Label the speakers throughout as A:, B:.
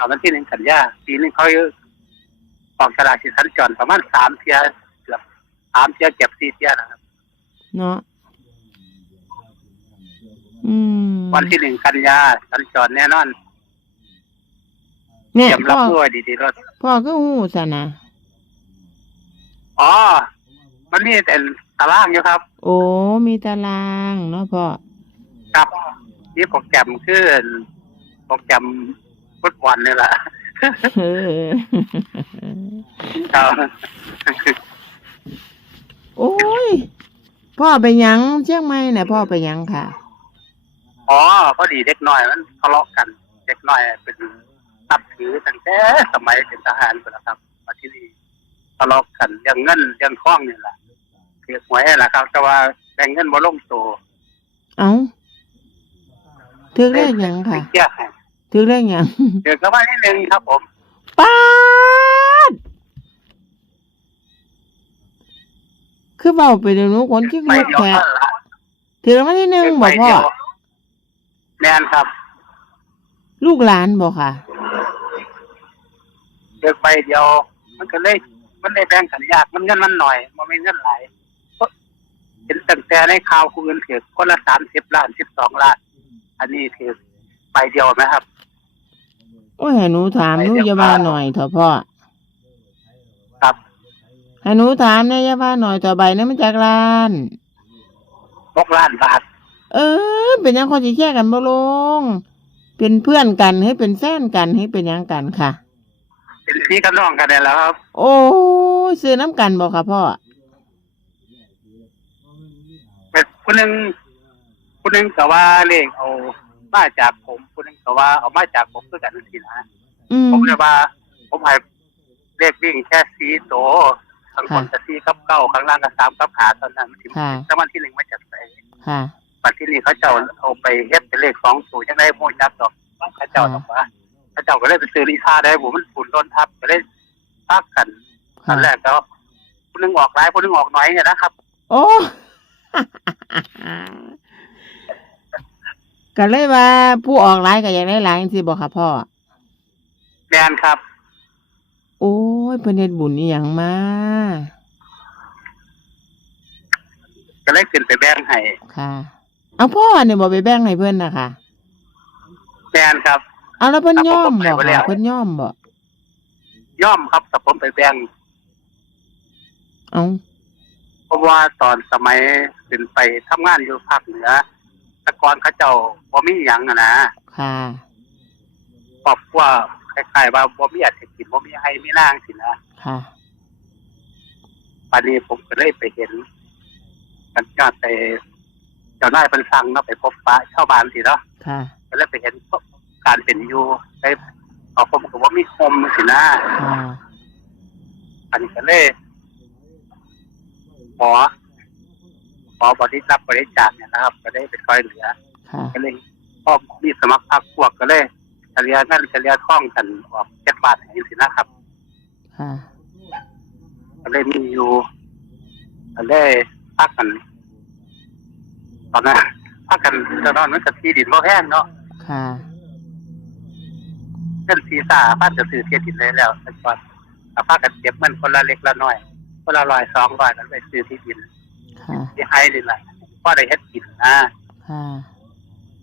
A: ตอนวันที่หนึ่งกันยาปีหนึงเขาออกสลากสิสัญจรประมาณสามเทียเกือบสามเทียเก็บสี่เทียนะครับ
B: เนาะอืม
A: วันที่หนึ่งกันยาสัญจรแน่นอน
B: เนี่ย
A: เตรียมรับ
B: พ่อ
A: ด้วยดีๆรถ
B: พ่อก็หูซะนะ
A: อ๋อ มันมีแต่ตารางอยู่ครับ
B: โอ้มีตารางเนาะพ่อ
A: ครับนี่โปรแกรมคือโปรแกรม ฟุตบอลนี่แหละ
B: เออ
A: ครับ
B: โอ้ย พ่อไปหยังเชียงใหม่เนี่ยพ่อไปหยังค่ะ
A: อ๋อพอดีเด็กน้อยมันทะเลาะกัน เด็กน้อยเป็นนับถือตั้งแต่สมัยเป็นทหารเป็นครับมาที่นี่ทะเลาะกันเรื่องเงินเรื่องทองนี่แหละคือหวยแหละครับ แต่ว่าแบ่งเงินบ่ลงตัว
B: เอ้าถือเลขหยังค่ะ
A: เกี่ยให้
B: ถือเลขหยัง
A: เดือดแล้วว่านิดนึงครับผม
B: ป้าดคือเบาไปเดี๋ยวหนู้คนที่
A: ไป
B: รถ
A: เดียว
B: แขก
A: เท่านั้นละ
B: ถือรางวัลที่หนึ่งบอกพ่อ
A: แน่นครับ
B: ลูกหลานบอกค่ะ
A: เดือดไปเดียว มันก็เลยมันได้แบ่งกันยากมันเงินมันหน่อย มันไม่เงินหลายเพราะเห็นตั้งแต่ในข่าวคุณอื่นถือคนละสามสิบล้านสิบสองล้าน อันนี้ถือไปเดียวไหมครับ
B: โอ้ยให้หนูถามหนูอย่าว่าหน่อยเถอะพ่อ
A: ครับ
B: ให้หนูถามเนี่ยอย่าว่าหน่อยเถอะใบนั้นมันจากล้าน
A: หกล้านบาท
B: เออ เป็นหยังคนสิแค่กันบ่ลง เป็นเพื่อนกันให้เป็นแฟนกันให้เป็นหยังกันค่ะ
A: เป็นพี่กับน้องกันเนี่ยแหล้วครับ
B: โอ้ยซื้อน้ำกันบอกค่ะพ่อ
A: เป็นคนหนึ่งคนหนึ่งก็ว่าเลขเอา มาจากผมคนหนึ่งก็ว่าเอามาจากผมคือกันทีนะ
B: อืม
A: ผมเลยว่า ผมให้เลขวิ่งแค่สีโตวข้างบนจะสีกับเก้าข้างล่างก็สามกับหาตอนนั้นที่
B: ค่ะ
A: แต่วันที่หนึ่งมาจากไหน
B: ค่ะ
A: วันที่นี่เขาเจ้าเอาไปเฮ็ดเป็นเลขสองสูตรยังไงโมจับดอกเขาเจ้าดอกว่าเขาเจ้าก็เลยไปซื้อลิซ่าได้ผมมันฝุ่นโดนทับก็เลยพักกันตอ
B: ค่ะ
A: นแรกก็คนหนึงออกร้ายคนหนึงออกน้อยเนี่ยนะครับ
B: โอ้ ก็เลยว่าผู้ออกหลายก็อยากได้หลายจังซี่บอกค่ะพ่อ
A: แมนครับ
B: โอ้ยเพิ่นเฮ็ดบุญอีหยังมา
A: ก็เลยขึ้นไปแบ่งให้
B: ค่ะ เอาพ่อเนี่ยบ่ไปแบ่งให้เพิ่นน่ะค่ะ
A: แมนครับ
B: เอาแล้วเพิ่น
A: ครับ
B: ยอม
A: ผมก็
B: บ่
A: ไปแล้
B: ค่ะ
A: ว
B: เพิ่นยอมบ่
A: ย่อมครับแต่ผมไปแบ่ง
B: เอา
A: เพราะว่าตอนสมัยเป็นไปทำงานอยู่ภาคเหนือ แตะกอนเขาเจ้าบ่มีหยังอะนะ
B: ค่ะ
A: ครอบครัวคล้ายๆว่าบ่มีอาชีพกินบ่มีให้มีนางสินะ
B: ค่ะ
A: ปานนี้ผมก็เลยไปเห็นกันยอดไปเจ้านายเป็นสั่งเนาะไปพบปะชาวบ้านสิเนาะ
B: ค่ะ
A: ก็เลยไปเห็นการเป็นอยู่ไปเอาผมก็ว่ามีคมสินะ
B: ค่ะ
A: อันนี้ก็เลยหมอ หมอบริรับบริจาคเนี่ยนะครับ ก็ได้ไปคอยเหลือ
B: ค่ะ
A: ก็เลยพ่อมีสมัครพรรคพวกก็เลยเฉลี่ยเงินเฉลี่ยท่องกันออกเจ็ดบาทอย่างนี้สินะครับ
B: ค่ะ
A: ก็เลยมีอยู่ก็เลยพักกัน ตอนนั้นพักกันตอนนั้นมันกับที่ดินบ่แห้งเนาะ
B: ค่ะ
A: เงินซีซ่าพันจะซื้อที่ดินเลยแล้วแต่ก่อนเอาพักกันเก็บเงินคนละเล็กละน้อยคนละร้อยสองร้อยกันไปซื้อที่ดิน
B: ค่ะ
A: ที่ให้นี่แหละก็ได้เฮ็ดกินนะ
B: ค่ะ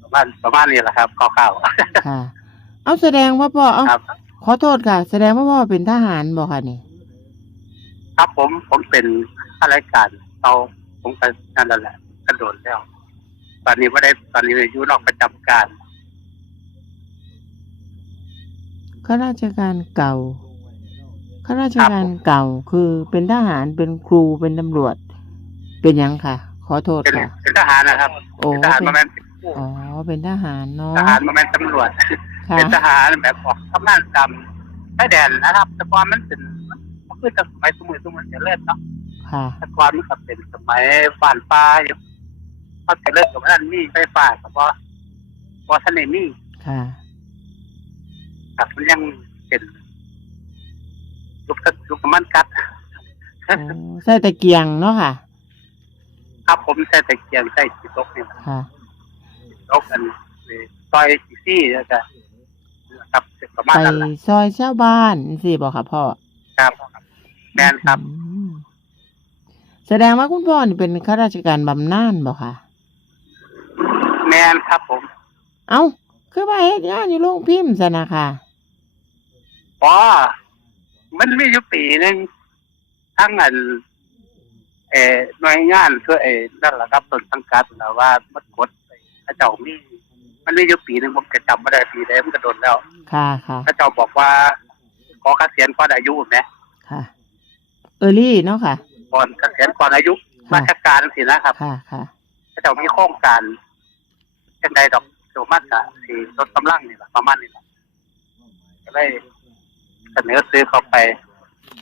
A: ประมาณประมาณนี้แหละครับคร่าว
B: ค่ะ เอาแสดงว่าพ่อเอา
A: ๆครับ
B: ขอโทษค่ะ แสดงว่าพ่อเป็นทหารบอกค่ะนี่
A: ครับผมผมเป็นข้าราชการเราผมก็นั่นแหละกระโดดแล้ว ตอนนี้ไม่ได้ตอนนี้อยู่นอกประจำการ
B: ข้าราชการเก่า ข้าราชการเก่าคือเป็นทหารเป็นครูเป็นตำรวจ เป็นหยังค่ะ ขอโทษ
A: เป็น
B: ค่ะ
A: เป็นทหารนะครับ
B: โอ้
A: เป็นทหาร
B: เป็น
A: มาแม่นเป็นผู้
B: อ๋อ เป็นทหารเนาะ
A: ทหารมาแม่นตำรวจ
B: ค่ะ
A: เป็นทหารแบบออกทำงานกรรมใต้แดนนะครับ แต่ก่อนมันเป็นมันคือสมัยสมุยสมุยเจริญเนาะ
B: ค่ะ
A: แต่ก่อนมันก็เป็นสมัยบ้านป่าอยู่พอเจริญกับนั้นมีไฟฟ้ากับว่าว่าทะเลมี
B: ค่ะ
A: ครับมันยังเป็นลูกลูกมันกัด
B: โอ้ใส่ตะเกียงเนาะค่ะ
A: ครับ ผมใช้ตะเกียงใช้สีตกนี่
B: ค่ะ
A: ตกอันต่อยสีซี่แล้วก็ครับประมาณ
B: ไป
A: นั้นแหละ
B: ซอยชาวบ้านสิบอกค่ะพ่อ
A: ครับแม่นครับ
B: อืมแสดงว่าคุณพ่อนี่เป็นข้าราชการบำนาญบอกค่ะ
A: แม่นครับผม
B: เอ้า คือว่าเฮ็ดงานอยู่โรงพิมพ์ซะนะคะ
A: อ๋อมันมีอยู่ปีหนึ่งทั้งอัน เอ่อหน่วยงานช่วยเอ่อนั่นแหละครับต้นสังกัดนะว่ามันกดไอ้พระเจ้ามีมันมีอยู่ปีหนึ่งผมจะจำไม่ได้ปีใดมันก็โดนแล้ว
B: ค่ะค่ะ
A: พระเจ้าบอกว่าขอเกษียณก่อนอายุไหม
B: ค่ะ เออรี่เนาะค่ะ
A: ก่อนเกษียณก่อนอายุ
B: ค่ะ
A: ราชการสินะครับ
B: ค่ะค่ะ
A: พระเจ้ามีโครงการเป็นใดดอกโดมากะสี่ลดกำลังนี่แหละประมาณนี้แหละก็ได้เสนอซื้อเข้าไป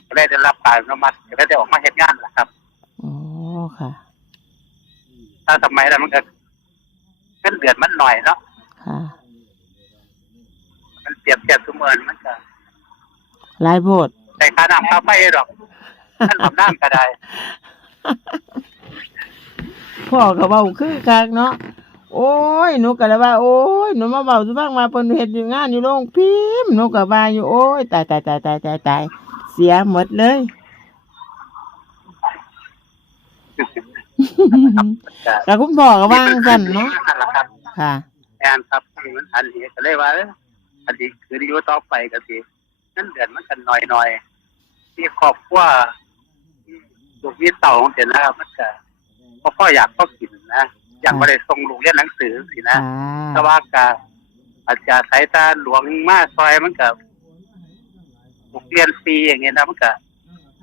A: ก็ได้ได้รับการอนุมัติก็ได้ออกมาเฮ็ดงานแหละครับ
B: อ๋อ ค่ะ
A: ถ้าสมัยนั้นมันก็เงินเดือนมันหน่อยเนาะ
B: ค่ะ
A: มันเปรียบเทียบทุกเมือนมันก็
B: หลายโพด
A: แต่ค่าน้ำค่าไฟดอกท่านทำน้ำก็ได้
B: พ่อก็เว้าคือคักเนาะโอ้ยหนูก็เลยว่า โอ้ยหนูมาเว้าสุบ้างมาเพิ่นเฮ็ดอยู่งานอยู่โรงพิมพ์หนูก็ว่าอยู่โอ้ยตายตายตายตายตายตายเสียหมดเลย
A: ก็
B: แต่คุณพ่อก็ว่างสั่นเนาะ
A: นั่นแหละครับ
B: ค่ะ
A: แอนครับที่มันอันนี้ก็เลยว่าเอ้ออันนี้คืออยู่ต่อไปก็สิเงินเดือนมันกันหน่อยๆที่ครอบครัวลูกมีเต่าของเสียนะครับมันก็บ่พ่ออยากพ่อกินนะอยากบ่ได้ส่งลูกเรียนหนังสือสินะ
B: ค่ะ
A: แต่ว่าก็อาจจะสายตาหลวงมาซอยมันก็ลูกเรียนฟรีอย่างเงี้ยนะมันก็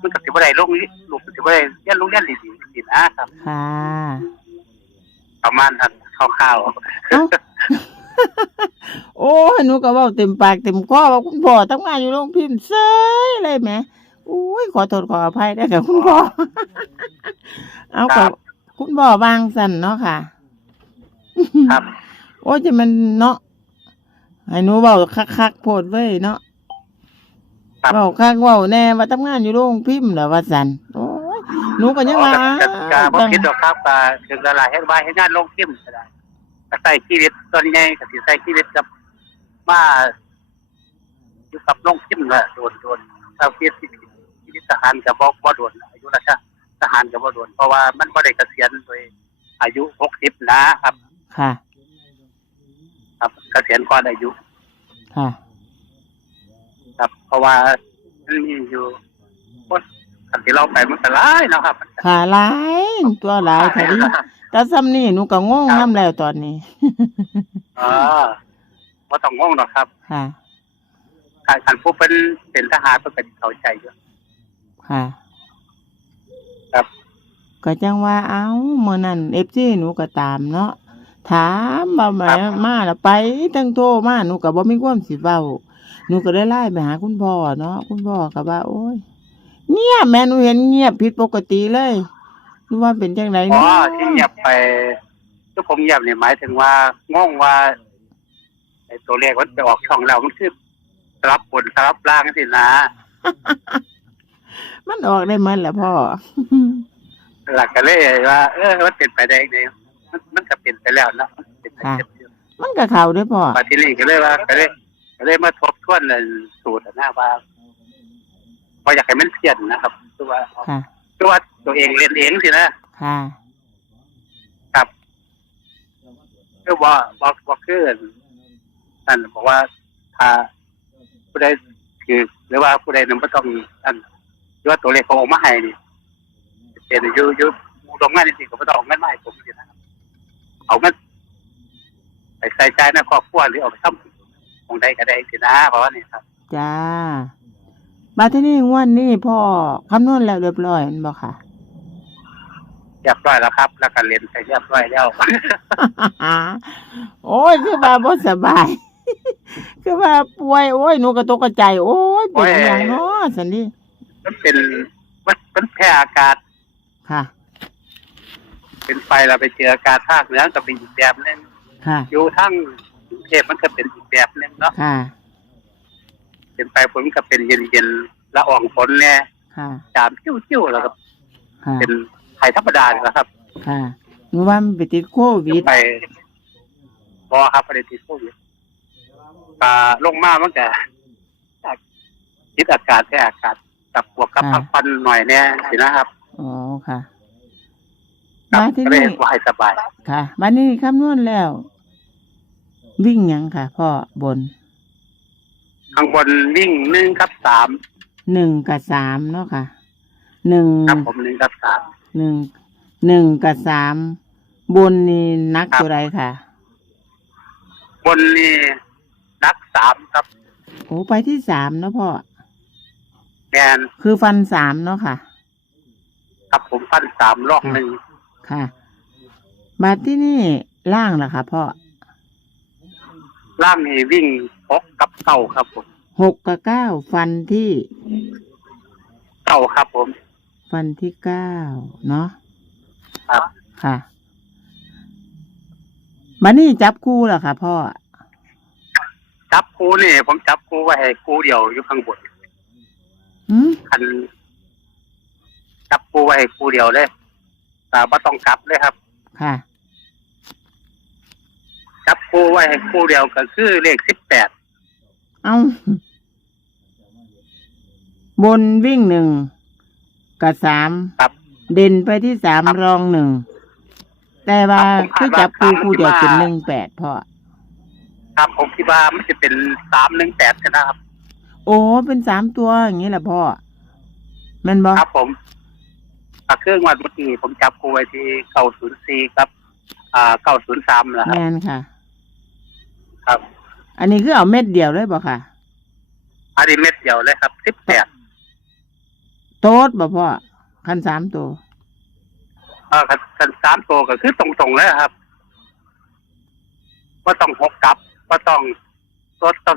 A: มันก็สิบ่ได้ลงลูกก็สิบ่ได้เรียนโรงเรียนดีๆสินะครับ
B: ค่ะ
A: ประมาณนั้นคร่าว
B: เอ้า โอ้ยหนูก็เว้าเต็มปากเต็มคอว่าคุณพ่อทำงานอยู่โรงพิมพ์เซยเลยแหมอุ้ยขอโทษขออภัยด้วยค่ะคุณพ่อ เอาก็คุณพ่อวางสั่นเนาะค่ะ
A: ๆครับ
B: โอ้ยจะมันเนาะให้หนูเว้าคักๆโพดเว้ยเนาะ
A: ครับ
B: เว้าคักเว้าแน่ว่าทำงานอยู่โรงพิมพ์เหรอว่าสั่นโอ้ยหนูก็ยังว่า
A: ก็ก็บ่คิดหรอกครับก็ถึงเวลาเฮ็ดบ้านเฮ็ดงานลงพิมพ์ก็ได้ก็ใช้ชีวิตส่วนใหญ่ก็สิใช้ชีวิตกับมาอยู่กับลงพิมพ์ละโดนโดนเท่าที่ชีวิตชีวิตทหารก็บ่บ่โดนอายุราชทหารก็บ่โดนเพราะว่ามันบ่ได้เกษียณโดยอายุ60นะครับ
B: ค่ะ
A: ครับเกษียณก่อนอายุ
B: ค่ะ
A: ครับ เพราะว่ามันมีอยู่คนคันที่เราไปมันก็หลายเนาะครับ
B: ค่ะหลายตัวหลายค่ะดิแต่ซ้ำนี่หนูก็งงน้ำแล้วตอนนี้
A: เออบ่ต้องงงหรอกครับ
B: ค่ะ
A: การคันผู้เป็นเป็นทหารเพิ่นก็สิเข้าใจอยู่
B: ค่ะ
A: ครับ
B: ก็จังว่าเอ้าเมื่อนั้นเอฟซีหนูก็ตามเนาะถามว่าแหมามาแล้วไปตั้งโทรมาหนูก็บ่มีความสิเว้า หนูก็ได้ไล่ไปหาคุณพ่อเนาะคุณพ่อก็ว่า โอ้ยเงียบแม่หนูเห็นเงียบผิดปกติเลยหนูว่าเป็นจังได
A: อ๋อ
B: เนาะ
A: ที่เงียบไปที่ผมเงียบเนี่ยหมายถึงว่างงว่าไอ้ตัวเลขมันจะออกช่องเรามันคือสลับบนสลับล่างสินะ
B: มันออกได้มันแหละพ่อ
A: หลักก็เลยว่า เออมันเป็นไปได้ไงมันมันก็เป็นไปแล้วเนาะมันเป็นไป
B: ค่ะ
A: เรียบ
B: มันก็เข้าเด้วยพ่อ
A: มาที่นี่ก็เลยว่าก็เลยก็ เลยมาทบทวนในสูตรนะว่าว่าอยากให้มันเพี้ยนนะครับคือว่า
B: ค่ะ
A: คือว่าตัวเองเรียนเองสินะ
B: ค่ะ
A: ครับคือว่าบอกบอกคือนั่นบอกว่าถ้าผู้ใดคือหรือว่าผู้ใดนั้นไม่ต้องอันหรือว่าตัวเลขเขาออกมาให้นี่เป็นอยู่อยู่โรงงานจริงๆก็ไม่ต้องเอาเงินมาให้ผมสินะครับเอาเงินไปใส่ใจในครอบครัวหรือเอาไปทำข องใดก็ได้สินะเพราะว่านี่ครับ
B: จ้ามาที่นี่งวดนี้พ่อคำนวณแล้วเรียบร้อยแม่นบ่ค่ะ
A: เรียบร้อยแล้วครับ แล้วก็เรียนไปเรียบร้อยแล้ว
B: โอ้ยคือว่าบ่สบาย คือว่าป่วยโอ้ยหนูก็ตกใจโอ้ยเป็นอหย่างเนาะสันนี่
A: มันเป็นมันมันแพ้อากาศ
B: ค่ะ
A: เป็นไฟเราไปเจออากาศภาคเหนือก็เป็นอีกแบบหนึง
B: ค่ะ
A: อยู่ทั้งกรุง เทพมันก็เป็นอีกแบบหนึงเนาะ
B: ค่ะ
A: เป็นไปฝนก็เป็นเย็นๆละอ่องฝนเนี่ย
B: ค่ะ
A: จามจิ้วๆแล้วก็
B: ค่ะ
A: เป็นไข่ธรรมดาเนี่ยนะครับ
B: ค่ะหนูว่ามันไปติดโควิด
A: ไปบอครับประเด็นที่โควิดปลาลงมามันก็คิดอากาศแค่อากาศกับบวกกับ
B: ค่ะ
A: พักผ่อนหน่อยเนี่ยสินะครับ
B: อ๋อค่ะ
A: ครับ
B: มาที่
A: ก็เลย
B: นี่
A: ว่าให้สบาย
B: ค่ะมานี่คำนวณแล้ว วิ่งหยังค่ะ พ่อบน
A: ข้างบนวิ่งหนึ่งกับสาม
B: หนึ่งกับสามเนาะค่ะหนึ่ง
A: ครับผมหนึ่งกับสาม
B: หนึ่งหนึ่งกับสามบนนี่นัก
A: ครับ
B: ตัวใดค่ะ
A: บนนี่นักสามครับ
B: โอ้ไปที่สามเนาะพ่อ
A: แมน
B: คือฟันสามเนาะค่ะ
A: ครับผมฟันสามลอกหนึ่ง
B: ค่ะ มาที่นี่ล่างล่ะค่ะพ่อ
A: ล่างนี่วิ่งหกกับเก้าครับผม
B: หกกับเก้าฟันที่
A: เก้าครับผม
B: ฟันที่เก้าเนาะ
A: ครับ
B: ค่ะมานี่จับคู่ล่ะค่ะพ่อ
A: จับคูนี่ ผมจับคูไว้ให้คูเดียวอยู่ข้างบน
B: อืม
A: คัน จับคูไว้ให้คูเดียวเลยแต่ไม่ต้องกลับเลยครับ
B: ค่ะ
A: จับคูไว้ให้คูเดียวก็คือเลขสิบแปด
B: เอาบนวิ่งหนึ่งกับสาม
A: ครับ
B: เด่นไปที่สาม
A: ครับ
B: รองหนึ่ง แต่ว่า
A: ครับผม
B: คือจับคู่
A: คาดว่า
B: คู่เดียวเป็น
A: สาม
B: หนึ่งแปดพ่อ
A: ครับผมคิดว่ามันจะเป็นสามหนึ่งแปดนะครับ
B: โอ้เป็นสามตัวอย่างนี้แหละพ่อแม่นบ่
A: ครับผมอ่าเครื่องวัดเมื่อกี้ผมจับคูไว้ที่เก้าศูนย์สี่ครับ อ่าเก้าศูนย์สามนะครับ
B: แม่นค่ะ
A: ครับ
B: อันนี้คือเอาเม็ดเดียวเลยบ่ค่ะ
A: อันนี้เม็ดเดียวเลยครับสิบแปด
B: โต๊ดบ่พ่อคันสามตัว
A: เออคันสามตัวก็คือตรงๆเลยครับว่าต้องหกกลับว่าต้องรถต้อง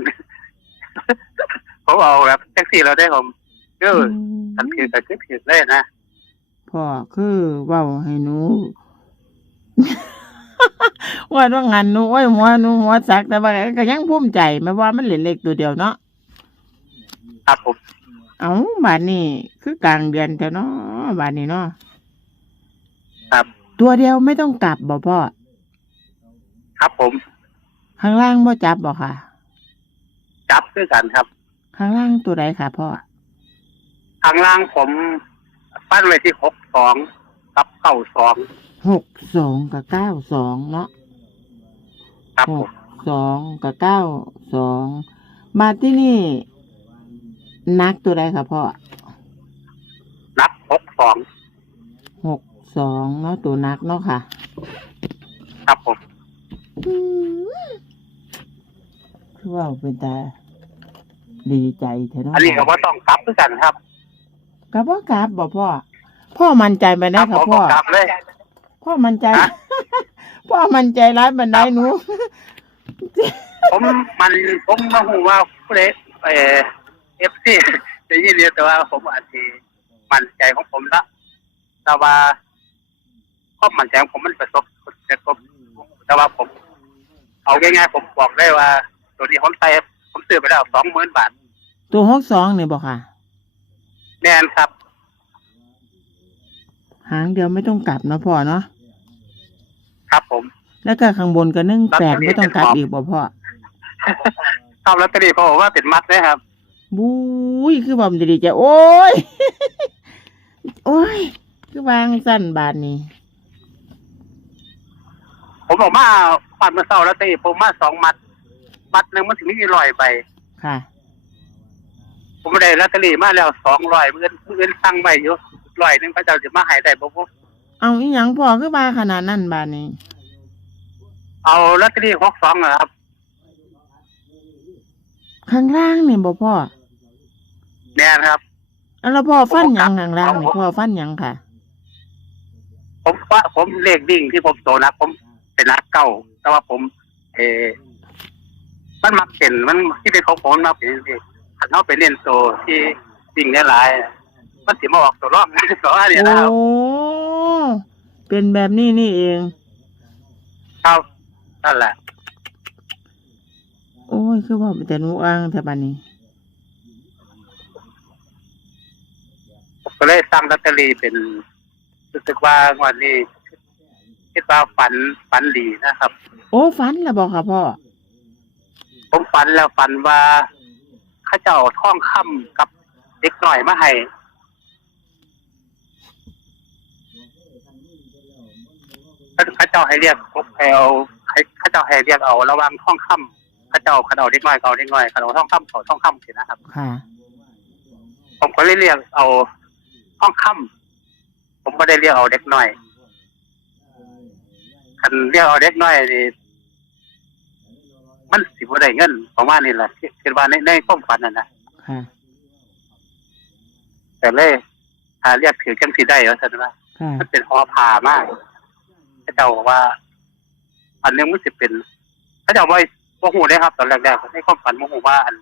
A: ผมเอาแบบแท็กซี่เราได้ผมก็ทันทีก็คือผิดเลยนะ
B: พ่อคือเว้าให้หนู ว่าว่างานหนูโอ้ยหัวหนูหัวสักแต่ว่าก็ยังภูมิใจแม้ว่ามันเหลือเล็กตัวเดียวเนาะ
A: ครับผม
B: เอาบาดนี้คือกลางเดือนแต่เนาะบาดนี้เนาะ
A: ครับ
B: ตัวเดียวไม่ต้องกลับบ่พ่อ
A: ครับผม
B: ข้างล่างบ่จับบ่ค่ะ
A: จับด้วยกันครับ
B: ข้างล่างตัวใดค่ะพ่อ
A: ทางล่างผม ปั้นไว้ที่หกสองกับเก้าสอง
B: หกสองกับเก้าสองเนาะ
A: ครับ
B: ห
A: ผ
B: ก
A: ม
B: สองกับเก้าสองมาที่นี่นักตัวใดค่ะพ่อ
A: นับหกสอง
B: หกสองเนาะตัวนักเนาะค่ะ
A: ครับผม
B: อืมคือว่าเป็นตาดีใจแท้เนาะ
A: อันนี้ก็ว่าต้องกลับด้วยกันครับ
B: กับพ่อกราบบ่พ่อ พ่อมั่นใจไป
A: ค
B: ได้
A: รับ
B: ค่ะ
A: ผม
B: พ่อ
A: กลับเลย
B: พ่อมั่นใจ
A: ฮะ
B: พ่อมั่นใจร้ายบันไดหนู
A: ผมมันผมมาหูว่าผู้เล่เอเอฟซีจะยินเรียกแต่ว่าผมอาจจะมั่นใจของผมละแต่ว่าความมั่นใจของผมมันประสบผลกระทบแต่ว่าผม เอาง่ายๆผมบอกได้ว่า ตัวนี้ผมใส่ผมซื้อไปแล้วสองหมื่นบาท
B: ตัวหกสองเนี่ยบอกค่ะ
A: แน่นครับ
B: หางเดียวไม่ต้องกลับเนาะพ่อเนาะ
A: ครับผม
B: แล้วก็ข้างบนก็นึ่งแปด
A: ลอตเตอรี่
B: ไม่ต้องกลับ
A: เป็นหมอ
B: อีกบ่พ่อ
A: ชอบลอตเตอรี่เขาบอกว่าเป็นมัดนะครับ
B: บุ้ยคือบ่มนดีใจโอ้ยโอ้ย คือวางสั้นบาทนี้
A: ผมบอกมาฟันเมื่อเช้าลอตเตอรี่ผมมาสองมัด มัดหนึ่งมันถึงมีร้อยใบ
B: ค่ะ
A: ผมได้ลอตเตอรี่มาแล้วสองร้อยเมื่อนเมื่อนสั่งไว้อยู่ร้อยหนึ่งพระเจ้าจะมาใหายได้บ่ผม
B: เอาอีหยังพ่อคือว่าขนาดนั้นบาทนี้
A: เอาลอตเตอรี่หกสองครับ
B: ข้างล่างนี่บ่พ่อ
A: แน่นะครับ
B: เอาแล้วพ่อฟันหยัง
A: ผม
B: ข้างล่างนี่
A: ผม
B: พ่อฟันหยังค่ะ
A: ผมว่าผมเลขดิ่งที่ผมโตนักผมเป็นนักเก่าแต่ว่าผม เออมันมักเป็นมันที่เป็นของผมมันมักเป็นที่ขันเขาไปเล่นโตที่ดิ่งหลายๆ มันสิมาออกตัวรอบตัวอันนี้
B: โอ้
A: นะครับ
B: เป็นแบบนี้นี่เอง
A: ครับนั่นแหละ
B: โอ้ย คือว่าแต่หนูอ้างแต่บานี้
A: ผมก็เลยตั้งลอตเตอรี่เป็นรู้สึกว่างวันนี้คิดว่าฝันฝันดีนะครับ
B: โอ้ฟันแล้วบอกค่ะพ่อ
A: ผมฝันแล้วฝันว่าเขาเจ้าท่องค่ำกับเด็กหน่อยมาให้ เขาเจ้าให้เรียกพบแพลให้าเจ้าให้เรียกเอาระวังท่องค่ำเขาเจ้าเขาเอาเด็กน้อยเขาเอาเด็กน้อยเขาเอาท่องค่ำเขาท่องค่ำสินะครับ
B: ค่ะ
A: ผมก็เลยเรียกเอาท่องค่ำผมไม่ได้เรียกเอาเด็กน้อยคันเรียกเอาเด็กน้อยนี่มันสิบ่ได้เงินประมาณนี้แหละคิดคิดว่าในในความฝันน่ะนะ
B: ค่ะ
A: แต่เลยถ้าเรียกถือจังสิได้ว่าซั่นว่า
B: ค่ะ
A: มันเป็นหอผ่ามาก พระเจ้าบอกว่า อันหนึงมันสิเป็นพระเจ้าว่าบ่ฮู้ได้ครับ ตอนแรกๆในความฝันบ่ฮู้ว่าอัน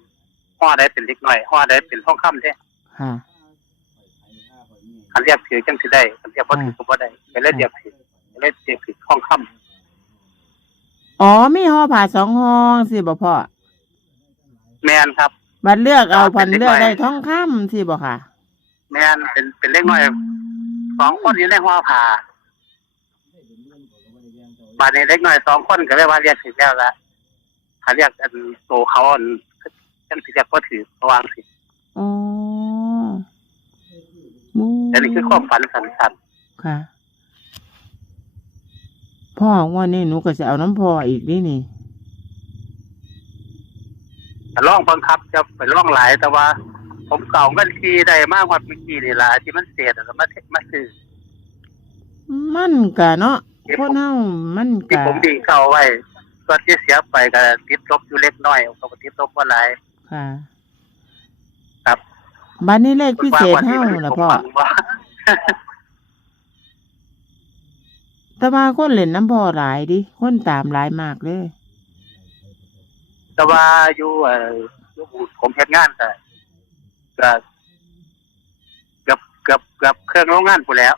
A: ห่อใดเป็นเล็กน้อยห่อใดเป็นทองคำเด้
B: ค่ะ
A: คันเรียกถือจังสิได้คันเรียกบ่ถือก็บ่ได้ก็เลยเรียกผิดก็เลยเรียกผิดทองคำ
B: อ๋อมีห่อผ่าสองห้องสิบ่พ่อ
A: แม่นครับ
B: บัดเลือกเอา
A: เป็
B: พัน
A: นเล็ก
B: เลือก
A: น้อย
B: ได้ท้องค่ำสิบ่ค่ะ
A: แม่นเป็นเป็นเล็กน้อยสองคนอยู่ในห่อผ่า บาดนี้เล็กน้อยสองคนก็เลยว่าเรียกถึงแล้วละถ้าเรียกอันโตเขาอันจังสิเรียกบ่ถือระวังสิ
B: อ๋อมู
A: แต่นี่คือความฝันสั้นๆ
B: ค่ะพ่อว่านี่หนูก็จะเอาน้ำพ่ออีกนี่นี่
A: แต่ล่องบังคับจะไปล่องหลายแต่ว่า ผมเก่าเงินทีได้มากกว่าเมื่อกี้นี่ละที่มันเสียแล้วมาเทมาซื้อ
B: มันกะเนาะ คนเฮามัน
A: ที่
B: กะ
A: ผมดิ่งเก่าไว้ส่วนที่เสียไปก็ติดลบอยู่เล็กน้อยก็บ่ติดลบว่าหลาย
B: ค่ะ
A: ครับ
B: บัดนี้เลขพิเศษเฮา
A: ผม
B: ล่ะพ่อ
A: ฟังว่า
B: แต่ว่าคนเล่นน้ำพ่อหลายดิคนตามหลายมากเลย
A: แต่ว่าอยู่เอ่ออยู่บูธผมเฮ็ดงานก็ก็เกือบเกือบเกือบเครื่องโรงงานพู้นแหล้ว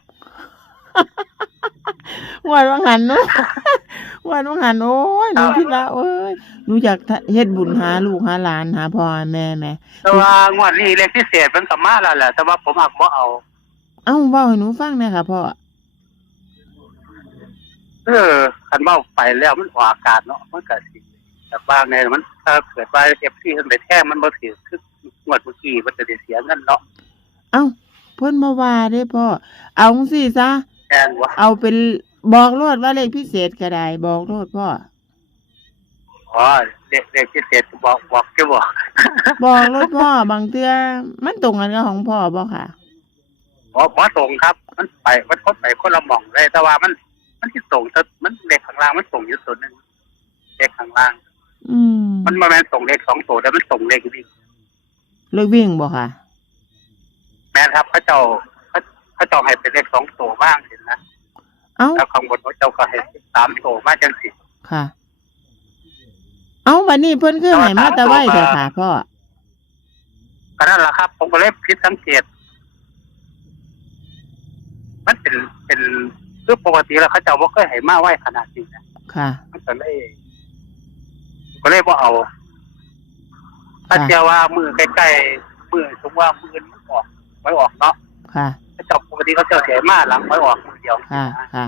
B: วันว่างหันเนาะวันว่างหันโอ้ยหนูคิดละเอ้ยหนูอยากเฮ็ดบุญหาลูกหาหลานหาพ่อหาแม่แม่
A: แต่ว่างวดนี้เลขพิเศษมันก็มาแล้วแหละแต่ว่าผมอักบ่เอา
B: เอ้าเว้าให้หนูฟังหน่อยค่ะพ่อ
A: เออคันเว้าไปแล้วมันออกอากาศเนาะมันก็สิแต่ว่าไงมันถ้าเกิดว่า FC เพิ่นไปแท้งมันบ่ถือคืองวดเมื่อกี้มันจะได้เสียเงินเนาะ
B: เอ้าเพิ่นมาว่าเด้พ่อเอาจังซี่ซะ
A: แม่นว่า
B: เอาเป็นบอกโลดว่าเลขพิเศษก็ได้บอกโลดพ่อ
A: อ๋อเลขเลขพิเศษก็บอกบอกจะบอก
B: บอกโลดพ่อบางเทื่อมันตรงกันกับของพ่อบ่ค่ะ
A: อ๋อหมอตรงครับ มันไปมันคนไปคนละหม่องเลย แต่ว่ามัน มันที่ตรงแต่มันเลขข้างล่างมันตรงอยู่ตัวหนึงเลขข้างล่าง
B: อืม
A: มันบ่แม่นตรงเลขสองตัวแต่มันตรงเลขวิ่ง
B: เลิกวิ่งบ่ค่ะ
A: แม่นครับเขาเจ้า เขาเขาเจ้าให้เป็นเลขสองตัวบ้างเห็นนะ
B: เอ้า
A: แล้วข้างบนเขาเจ้าก็ให้สามตัวมาจังสิ
B: ค่ะ เอ้าบัดนี้เพิ่นคือให้มาแต่ไว้เถอะค่ะพ่อ
A: ก็นั่นแหละครับ ผมก็เลยผิดสังเกต มันเป็นเป็นคือปกติแล้วเขาเจ้าบ่เคยให้มาไว้ขนาดนี้นะ
B: ค่ะ
A: มันก็เลยก็เลยบ่เอาถ้าเชื่อว่ามือใกล้ๆมือสมมุติว่ามือมันออกไว้ออกเนาะ
B: ค่ะ
A: เขาเจ้าป กติเขาเจ้าเสียมาหลังไว้ออกมือเดียว
B: ค่ะค่ะ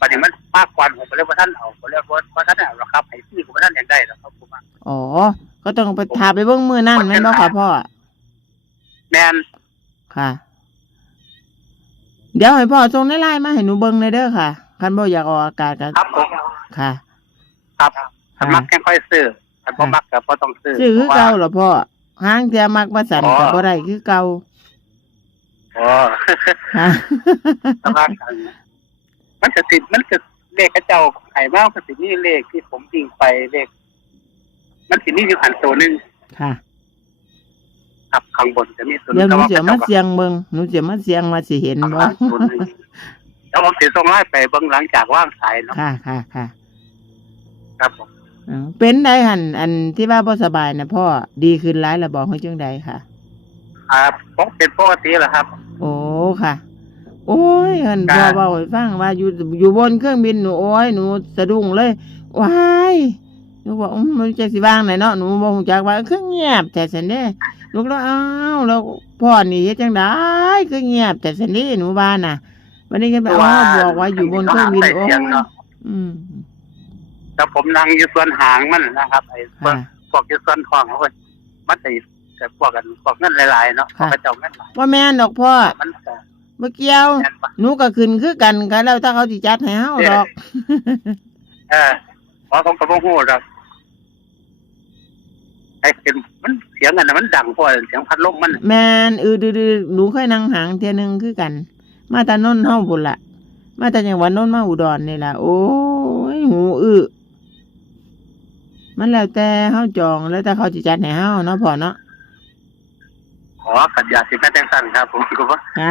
A: ปัจจุบันมากกว่าผมก็เลยว่าท่านเอาก็เลยว่าว่าท่านเอาหรอกครับให้ซื้อผมว่าท่านยังได้หรอกครับผมว่า
B: อ๋อ ก็ต้องไปทาไปเบิ่งมือนั่นแม่นบ่ค่ะพ่อ
A: แมน
B: ค่ะ เดี๋ยวให้พ่อส่งในไลน์มาให้หนูเบิ่งเลยเด้อค่ะคันบ่อยากออกอากาศก็
A: ครับผม
B: ค่ะ
A: ครับถ้ามักแค่ค่อยซื้อถ้าบ่มักก็บ่ต้องซื้อ
B: ซื้อคือ
A: พระ
B: เก่า
A: ว่
B: เหรอพ่อห้างเทียมักว่าสัน
A: อ๋อ
B: ก็บ่ได้คือเก่า
A: อ๋อ
B: ค่ะ
A: สภาพกันมันจะติดมันจะเลขกระเจ้าไข่มากมันสิมีเลขที่ผมยิงไปเลข มันสิมีอยู่หันตัวหนึ่ง
B: ค่ะ
A: ครับข้างบนจะมีตัวห
B: เดี๋ยวหนู
A: ว่า
B: จะมาเสียงเบิ่งหนูจะมาเสียงว่าสิเห็นบ่
A: ข้างบนตัวหนึ่งแล้วผมสิส่งไล่ไปเบิ่งหลังจากว่างสายเนาะ
B: ค่ะค่ะค่ะ
A: ครับผม
B: เอาเป็นได้หั่นอันที่ว่าบ่สบายนะพ่อดีขึ้นหลายแล้วบอกให้จังใดค่ะ
A: อ่าผมเป็นปกติแหละครับ
B: โอ้ ค่ะ โอ้ยเห็น
A: ค
B: พ่
A: รั
B: อบเว้าให้ฟังว่าอยู่อยู่บนเครื่องบินหนูโอ้ยหนูสะดุ้งเลยว้ายหนูบอกอืมมันจะสิว่างไหนเนาะหนูบ่ฮู้จักว่าคือเงียบแต่ซั่นเด้หนูก็เลยอ้าวแล้วพ่อนี่เฮ็ดจังได๋คือเงียบแต่ซั่นเด้หนูว่าน่ะ วันนี้ก็ไปอ๋อบอกว่าอยู่บนเครื่องบิน
A: ใส่
B: โอ้
A: เสียง
B: ย
A: เนาะ
B: อืม
A: แต่ผมนั่งอยู่ส่วนหางมันนะครับไอ้ส่วน
B: ค่ะ
A: พวกอยู่ส่วนท้องเขาก็มันจะ กับพวกกันพวกเงินหลายๆเนาะ
B: ค่ะ
A: พระเจ้าเงินหลาย
B: ว่าแม่นดอกพ่อ
A: มันก็
B: บ่เกี่ยว
A: แม่นปะ
B: หนูก็ขึ้นคือกันกันแล้วถ้าเขาสิจัดให้เฮาดอก
A: เออเพราะผมก็บ่ฮู้ดอกไอ้เป็นมันเสียงอันนั้นมันดังพอเสียงพัดลมมัน
B: แม่นอือดือๆหนูเคยนั่งหางเที่ยหนึงคือกัน มาแตานนท์เฮาพุ่นล่ะ มาแต่จังหวัดนนท์มาอุดรนี่ล่ะโอ้ยหูอื้อมันแล้วแต่เฮาจองแล้วแต่เขาสิจัดให้เฮาเนาะพ่อเนาะ
A: ขอขัดยาสิแม่แตงสั้นครับผมก็ว่า
B: ฮ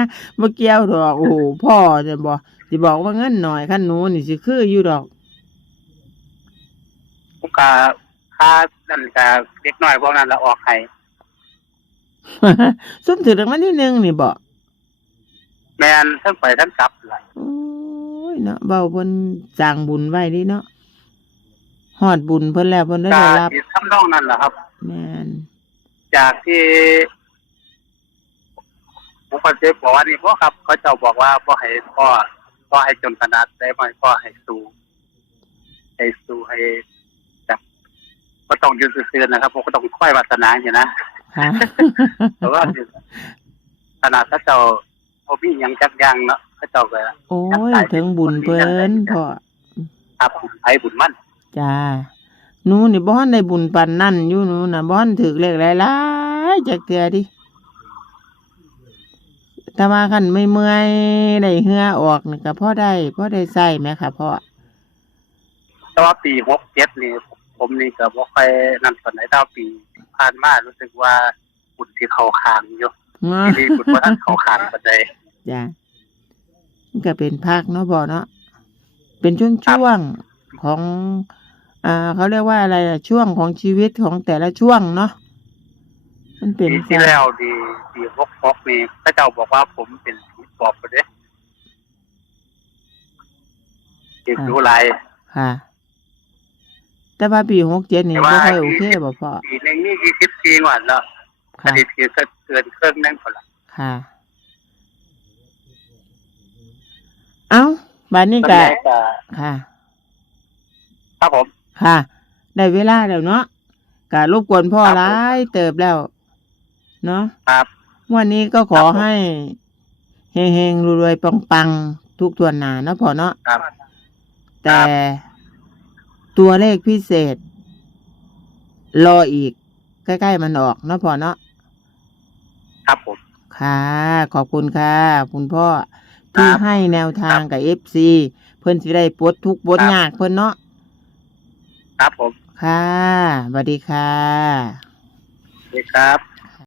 B: ะบ่เกี่ยวดอกโอ้โหพ่อจะบอกสิบอกว่าเงินหน่อยคันหนูนี่สิคืออยู่ดอก
A: ผมก็ค่านั่นก็เล็กน้อยพวกนั้นละออกให้
B: ซุ่มถือรางวัลที่หนึ่งนี่บอก
A: แม่นทั้งไปทั้งกลับหลาย
B: โอ้ยเนาะเบาเพิ่นสร้างบุญไว้ดิเนาะฮอดบุญเพิ่นแล้วเพิ่นได้
A: ก็
B: ได้รับ
A: ที่ทำนองนั้นแหละครับ
B: แม่น
A: จากที่ผมก็เจ็บบอกว่านี่พ่อครับ เขาเจ้าบอกว่าพ่อให้พ่อพ่อให้จนขนาดได้ไหมพ่อให้สู้ให้สู้ให้แบบก็ต้องยืนซื่อๆนะครับผมก็ต้องค่อยวาสนาอยู่นะ
B: ค่ะ
A: แต่ว่าขนาดเขาเจ้าพ่มีหยังจักอย่างเนาะเขาเจ้าก็
B: โอ้ยถึงบุญเพิ่นพ่อ
A: ครับบุญไผบุญมั่น
B: จ้า หนูนี่บ่ทันได้บุญปานนั่นอยู่หนูน่ะบ่ทันถึกเลขหลายๆจักเทื่อดิแต่ว่าคันไม่เมื่อยๆได้เหือออกนี่ก็พอได้พอได้ใช้แหมค่ะพ่อ
A: แต่ว่าปีหกเจ็ดนี่ผมนี่ก็บ่ค่อยนั่นปานไหนแต่ว่าปีที่ผ่านมารู้สึกว่าบุญที่เขาคางอยู่ที่บุญว่าท่านเขาคางปานใด
B: จ้ะมันก็เป็นภาคเนาะบ่เนาะเป็นช่วงช่วงๆของ อ่าเขาเรียกว่าอะไรอะช่วงของชีวิตของแต่ละช่วงเนาะมันเป็น
A: ปีที่แล้วดีปีหกหกนี่พระเจ้าบอกว่าผมเป็นผีปอบไปเด้เก็บดูไร
B: ค่ะ แต่ว่าปีหกเจ็ดนี่ไม่ค่อยโอเคบ่พ่อ
A: ปีหนึงนี่ยี่สิบปีกว่าแล้วค
B: ค่ะ
A: ดีคือก็เกินเครื่องนั่งคนละ
B: ค่ะ เอ้าบานนี้ก็
A: ตอนแรก็
B: ค่ะ
A: ครับผม
B: ค่ะ ได้เวลาแล้วเนาะกะรบกวนพ่อ
A: ครับผม
B: ร้ายเติบแล้ว เนาะ
A: ครับ
B: วันนี้ก็ขอ
A: ครับผม
B: ให้เฮงๆรวยๆปังๆทุกตัวหนาเนาะพ่อเนาะ
A: ครับ
B: แต่ตัวเลขพิเศษ รออีก ใกล้ๆมันออกเนาะพ่อเนาะ
A: ครับผม
B: ค่ะ ขอบคุณค่ะ คุณพ่อ ที่
A: ครับ
B: ให้แนวทางกับเอฟซีเพิ่นสิได้ปลดทุกข์ปลด
A: ครับ
B: ยากเพิ่นเนาะ
A: ครับผม
B: ค่ะสวัสดีค่ะ
A: สวัสดีครับ